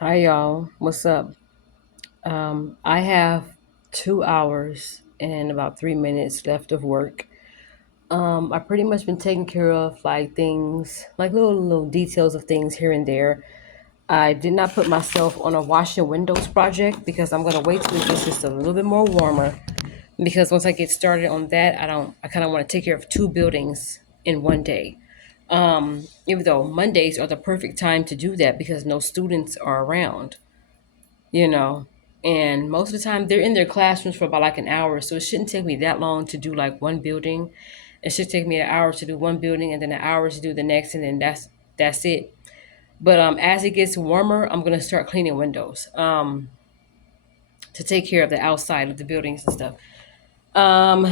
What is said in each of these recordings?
Hi, y'all. What's up? I have 2 hours and about 3 minutes left of work. I pretty much been taking care of like things, like little details of things here and there. I did not put myself on a washing windows project because I'm gonna wait till it gets just a little bit more warmer. Because once I get started on that, I kind of want to take care of two buildings in one day. Even though Mondays are the perfect time to do that because no students are around. you know. And most of the time they're in their classrooms for about like an hour. So it shouldn't take me that long to do like one building. It should take me an hour to do one building and then an hour to do the next and then that's it. But as it gets warmer, I'm gonna start cleaning windows to take care of the outside of the buildings and stuff. Um,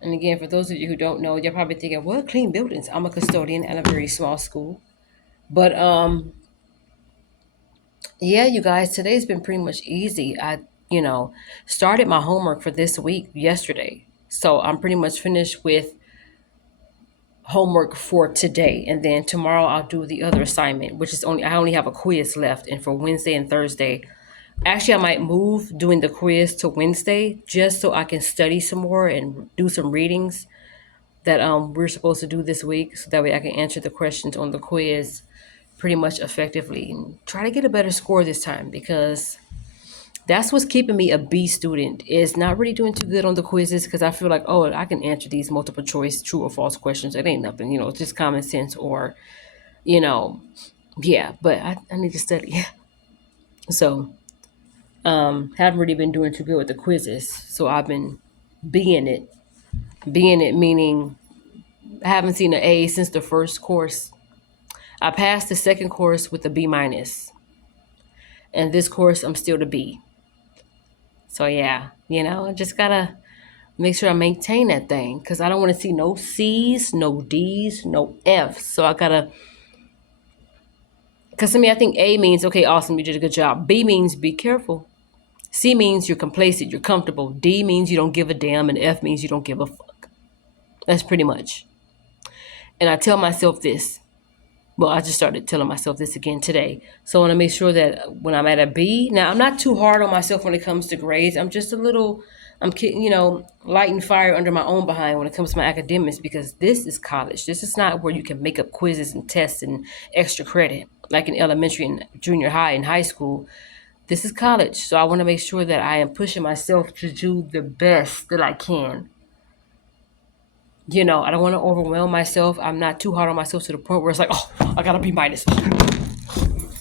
and again, for those of you who don't know, you're probably thinking, "What clean buildings?" I'm a custodian at a very small school, but yeah, you guys, today's been pretty much easy. You know, started my homework for this week yesterday. So I'm pretty much finished with homework for today. And then tomorrow I'll do the other assignment, which is I only have a quiz left. And for Wednesday and Thursday, actually, I might move doing the quiz to Wednesday just so I can study some more and do some readings that we're supposed to do this week. So that way I can answer the questions on the quiz pretty much effectively and try to get a better score this time because that's what's keeping me a B student is not really doing too good on the quizzes because I feel like, oh, I can answer these multiple choice true or false questions. It ain't nothing, it's just common sense or, you know, yeah, but I need to study. So, haven't really been doing too good with the quizzes. So I've been being it. Being it meaning I haven't seen an A since the first course. I passed the second course with a B minus. And this course I'm still the B. So yeah, I just gotta make sure I maintain that thing because I don't want to see no C's, no D's, no F's. So I gotta, because to me, I think A means, okay, awesome, you did a good job. B means be careful. C means you're complacent, you're comfortable. D means you don't give a damn. And F means you don't give a fuck. That's pretty much. And I tell myself this. Well, I just started telling myself this again today. So I want to make sure that when I'm at a B, now I'm not too hard on myself when it comes to grades. I'm just a little, I'm kidding, lighting fire under my own behind when it comes to my academics because this is college. This is not where you can make up quizzes and tests and extra credit like in elementary and junior high and high school. This is college. So I want to make sure that I am pushing myself to do the best that I can. I don't want to overwhelm myself. I'm not too hard on myself to the point where it's like, oh, I gotta be minus.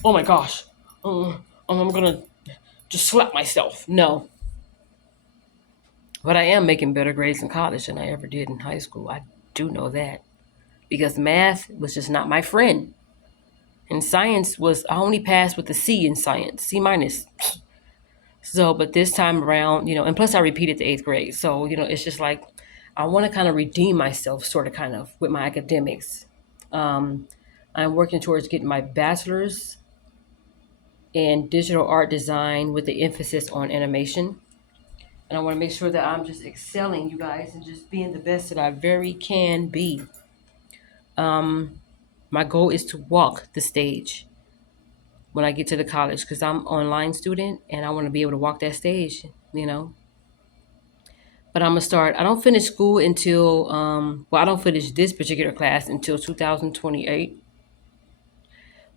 Oh my gosh, I'm gonna just slap myself. No, but I am making better grades in college than I ever did in high school. I do know that because math was just not my friend. And science I only passed with a C in science, C minus. So, but this time around, and plus I repeated the eighth grade. So, it's just like I want to kind of redeem myself, sort of kind of with my academics. Um, I'm working towards getting my bachelor's in digital art design with the emphasis on animation. And I want to make sure that I'm just excelling, you guys, and just being the best that I very can be. My goal is to walk the stage when I get to the college because I'm an online student and I want to be able to walk that stage. But I'm gonna start. I don't finish school until I don't finish this particular class until 2028.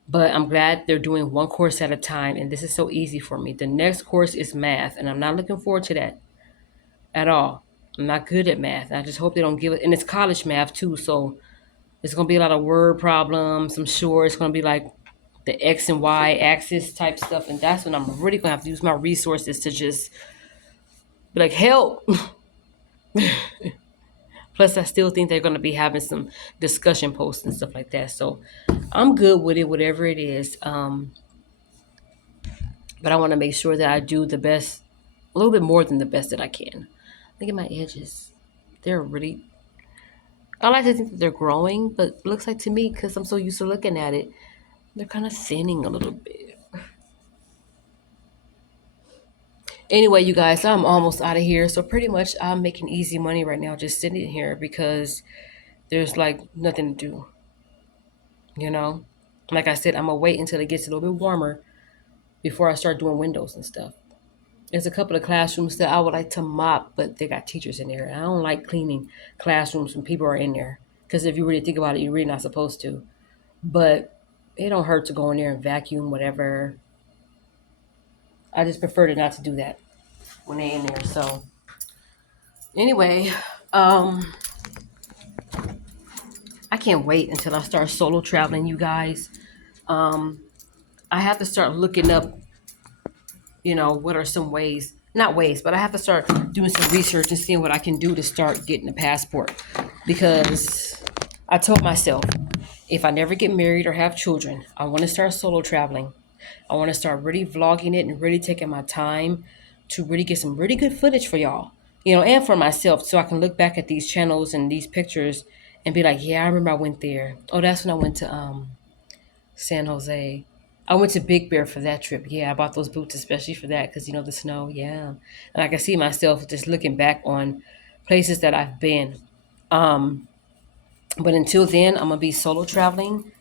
But I'm glad they're doing one course at a time, and this is so easy for me. The next course is math, and I'm not looking forward to that at all. I'm not good at math. I just hope they don't give it, and it's college math too, so it's gonna be a lot of word problems. I'm sure it's gonna be like the X and Y axis type stuff, and that's when I'm really gonna have to use my resources to just be like, help. Plus, I still think they're gonna be having some discussion posts and stuff like that. So I'm good with it, whatever it is. But I want to make sure that I do the best, a little bit more than the best that I can. Look at my edges. They're really, I like to think that they're growing, but it looks like to me, because I'm so used to looking at it, they're kind of thinning a little bit. Anyway, you guys, I'm almost out of here. So pretty much I'm making easy money right now just sitting here because there's like nothing to do. you know. Like I said, I'm gonna wait until it gets a little bit warmer before I start doing windows and stuff. There's a couple of classrooms that I would like to mop, but they got teachers in there. And I don't like cleaning classrooms when people are in there. Because if you really think about it, you're really not supposed to. But it don't hurt to go in there and vacuum, whatever. I just prefer to not to do that when they're in there. So anyway, um, I can't wait until I start solo traveling, you guys. Um, I have to start looking up, what are some ways, not ways, but I have to start doing some research and seeing what I can do to start getting a passport. Because I told myself, if I never get married or have children, I want to start solo traveling. I want to start really vlogging it and really taking my time to really get some really good footage for y'all, and for myself, so I can look back at these channels and these pictures and be like, yeah, I remember I went there. Oh, that's when I went to San Jose. I went to Big Bear for that trip. Yeah, I bought those boots especially for that because the snow. Yeah, and I can see myself just looking back on places that I've been. Um, but until then, I'm gonna be solo traveling,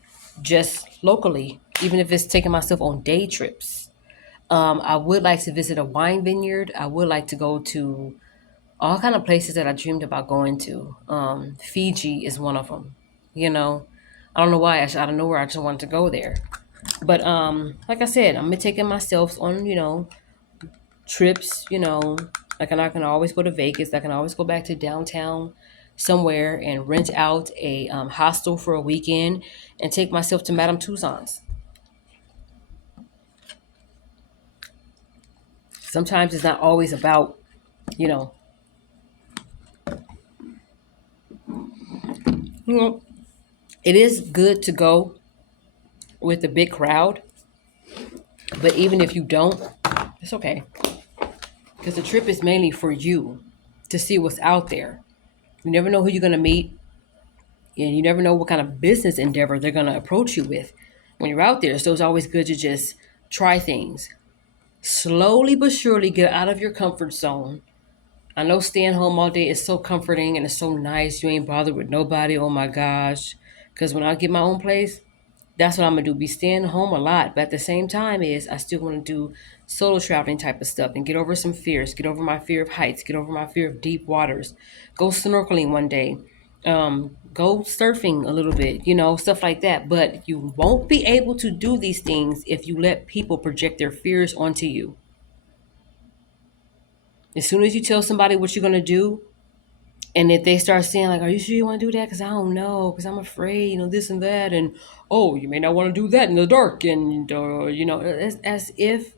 just locally, even if it's taking myself on day trips. I would like to visit a wine vineyard. I would like to go to all kind of places that I dreamed about going to. Fiji is one of them. You know, I don't know why. Out of nowhere, I just wanted to go there. But like I said, I'm gonna taking myself on trips. Like I can always go to Vegas. I can always go back to downtown somewhere and rent out a hostel for a weekend and take myself to Madame Tussauds. Sometimes it's not always about you know you know it is good to go with a big crowd, but even if you don't, it's okay because the trip is mainly for you to see what's out there. You never know who you're gonna meet, and you never know what kind of business endeavor they're gonna approach you with when you're out there. So it's always good to just try things slowly but surely. Get out of your comfort zone. I know staying home all day is so comforting and it's so nice. You ain't bothered with nobody. Oh my gosh. Because when I get my own place, that's what I'm gonna do. Be staying home a lot, but at the same time, is I still want to do solo traveling type of stuff and get over some fears. Get over my fear of heights. Get over my fear of deep waters. Go snorkeling one day. Go surfing a little bit. Stuff like that. But you won't be able to do these things if you let people project their fears onto you. As soon as you tell somebody what you're gonna do, and if they start saying like, "Are you sure you want to do that?" Because I don't know, because I'm afraid, this and that, and oh, you may not want to do that in the dark, and as if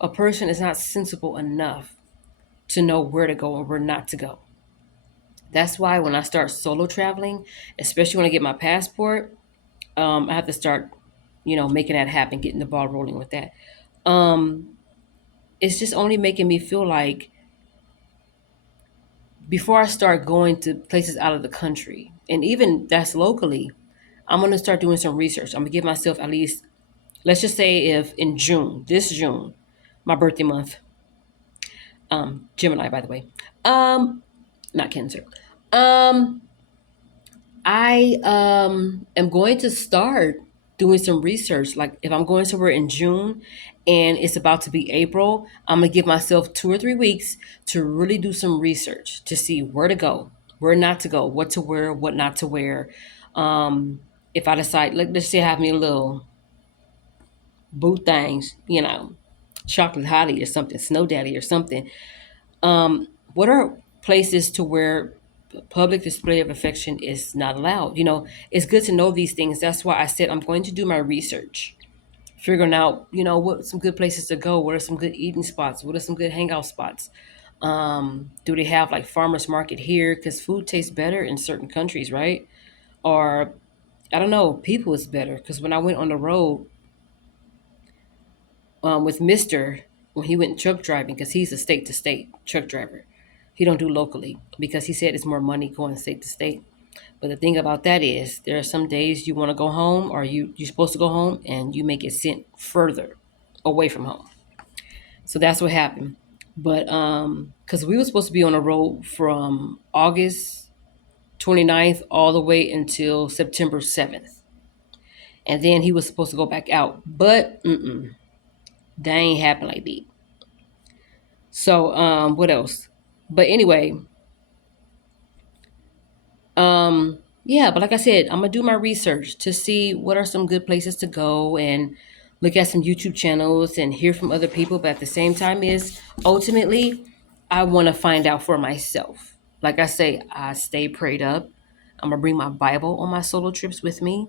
a person is not sensible enough to know where to go and where not to go. That's why when I start solo traveling, especially when I get my passport, I have to start, making that happen, getting the ball rolling with that. Um, it's just only making me feel like before I start going to places out of the country, and even that's locally, I'm gonna start doing some research. I'm gonna give myself at least, let's just say, if in June, this June, my birthday month, Gemini, by the way, um, not Cancer, um, I am going to start doing some research. Like if I'm going somewhere in June and it's about to be April, I'm gonna give myself 2 or 3 weeks to really do some research to see where to go, where not to go, what to wear, what not to wear. If I decide, like, let's say I have me a little boot things, chocolate hottie or something, snow daddy or something. What are places to where public display of affection is not allowed? It's good to know these things. That's why I said I'm going to do my research, figuring out, what some good places to go. What are some good eating spots? What are some good hangout spots? Do they have like farmers market here? Because food tastes better in certain countries, right? Or I don't know, people is better. Because when I went on the road with Mister, when he went truck driving, because he's a state to state truck driver, he don't do locally because he said it's more money going state to state. But the thing about that is, there are some days you want to go home, or you're supposed to go home, and you may get sent further away from home. So that's what happened. But because we were supposed to be on the road from August 29th all the way until September 7th. and then he was supposed to go back out, but that ain't happen like that. So what else? But anyway, yeah, but like I said, I'm gonna do my research to see what are some good places to go and look at some YouTube channels and hear from other people. But at the same time, is ultimately I want to find out for myself. Like I say, I stay prayed up. I'm gonna bring my Bible on my solo trips with me,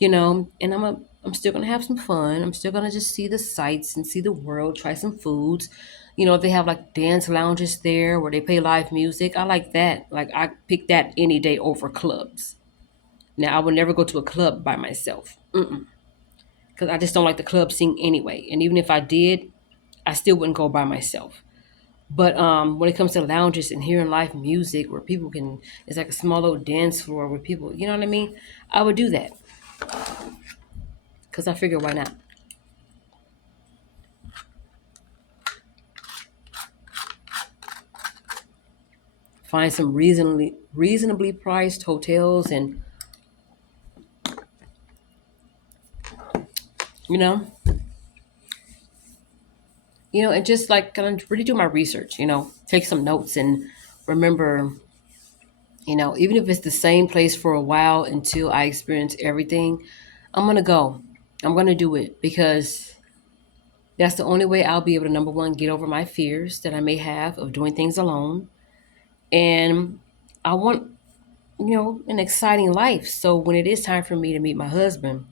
and I'm still gonna have some fun. I'm still gonna just see the sights and see the world, try some foods. If they have like dance lounges there where they play live music, I like that. Like I pick that any day over clubs. Now I would never go to a club by myself because I just don't like the club scene anyway. And even if I did, I still wouldn't go by myself. But when it comes to lounges and hearing live music where people can, it's like a small little dance floor where people, you know what I mean? I would do that because I figure why not? Find some reasonably priced hotels and you know and just like kind of really do my research, take some notes and remember, even if it's the same place for a while until I experience everything, I'm gonna go. I'm gonna do it because that's the only way I'll be able to, number one, get over my fears that I may have of doing things alone. And I want, an exciting life. So when it is time for me to meet my husband,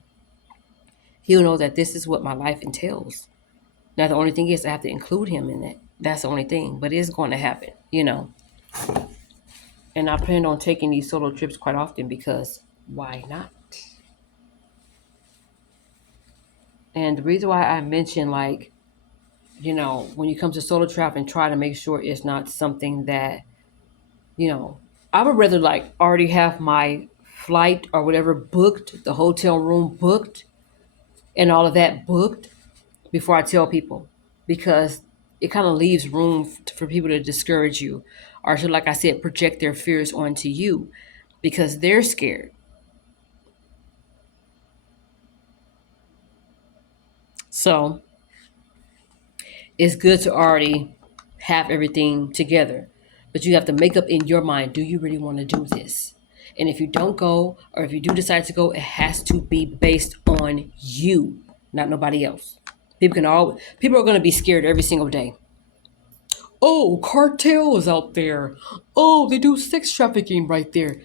he'll know that this is what my life entails. Now, the only thing is I have to include him in it. That's the only thing, but it's going to happen. And I plan on taking these solo trips quite often because why not? And the reason why I mention, like, when you come to solo travel and try to make sure it's not something that, you know, I would rather like already have my flight or whatever booked, the hotel room booked, and all of that booked before I tell people because it kind of leaves room for people to discourage you or to, like I said, project their fears onto you because they're scared. So it's good to already have everything together, but you have to make up in your mind, do you really want to do this? And if you don't go, or if you do decide to go, it has to be based on you, not nobody else. People are going to be scared every single day. Oh, cartels out there. Oh, they do sex trafficking right there.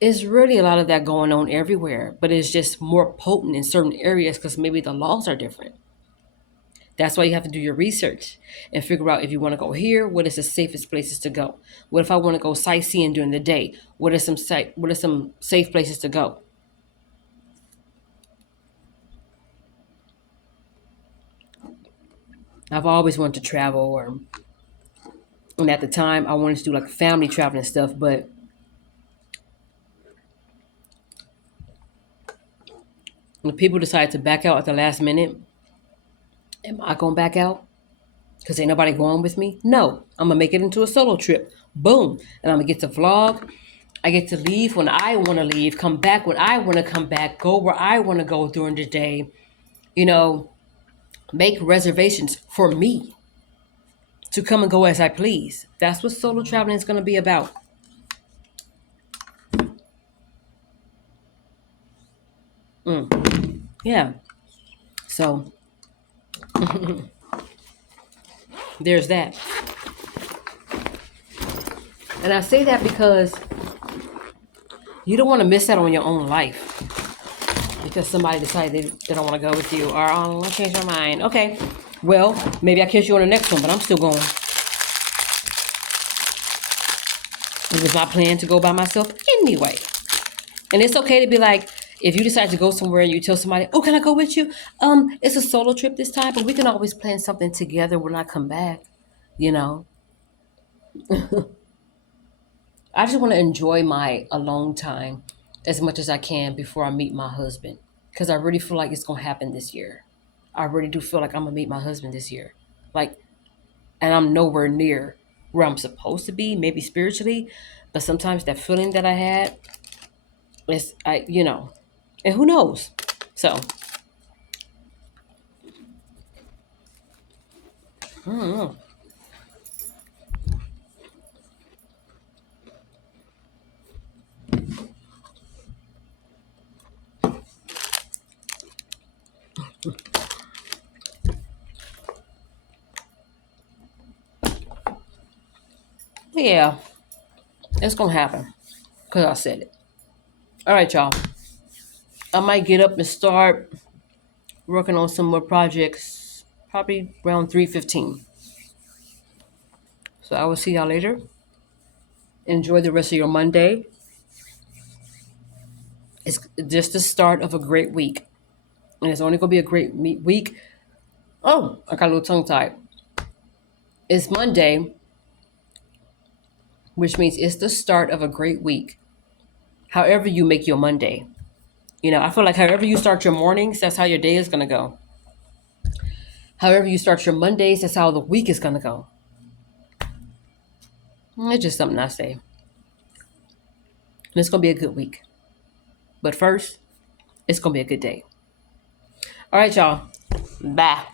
It's really a lot of that going on everywhere, but it's just more potent in certain areas because maybe the laws are different. That's why you have to do your research and figure out if you want to go here, what is the safest places to go? What if I want to go sightseeing during the day? What are some safe places to go? I've always wanted to travel and at the time I wanted to do like family traveling and stuff, but when people decide to back out at the last minute, am I gonna back out? Because ain't nobody going with me? No. I'm gonna make it into a solo trip. Boom. And I'm gonna get to vlog. I get to leave when I want to leave, come back when I want to come back, go where I want to go during the day, you know, make reservations for me to come and go as I please. That's what solo traveling is going to be about. Yeah. So there's that. And I say that because you don't want to miss out on your own life because somebody decided they don't want to go with you or, oh, I changed my mind. Okay. Well, maybe I catch you on the next one, but I'm still going. It was my plan to go by myself anyway. And it's okay to be like, if you decide to go somewhere and you tell somebody, oh, can I go with you? It's a solo trip this time, but we can always plan something together when I come back, you know. I just want to enjoy my alone time as much as I can before I meet my husband. Because I really feel like it's gonna happen this year. I really do feel like I'm gonna meet my husband this year. Like, and I'm nowhere near where I'm supposed to be, maybe spiritually, but sometimes that feeling that I had is and who knows? So, I don't know. Yeah, it's gonna happen because I said it. All right, y'all. I might get up and start working on some more projects probably around 3:15. So I will see y'all later. Enjoy the rest of your Monday. It's just the start of a great week. And it's only going to be a great week. Oh, I got a little tongue tied. It's Monday, which means it's the start of a great week. However, you make your Monday. I feel like however you start your mornings, that's how your day is going to go. However, you start your Mondays, that's how the week is going to go. It's just something I say. And it's going to be a good week. But first, it's going to be a good day. All right, y'all. Bye.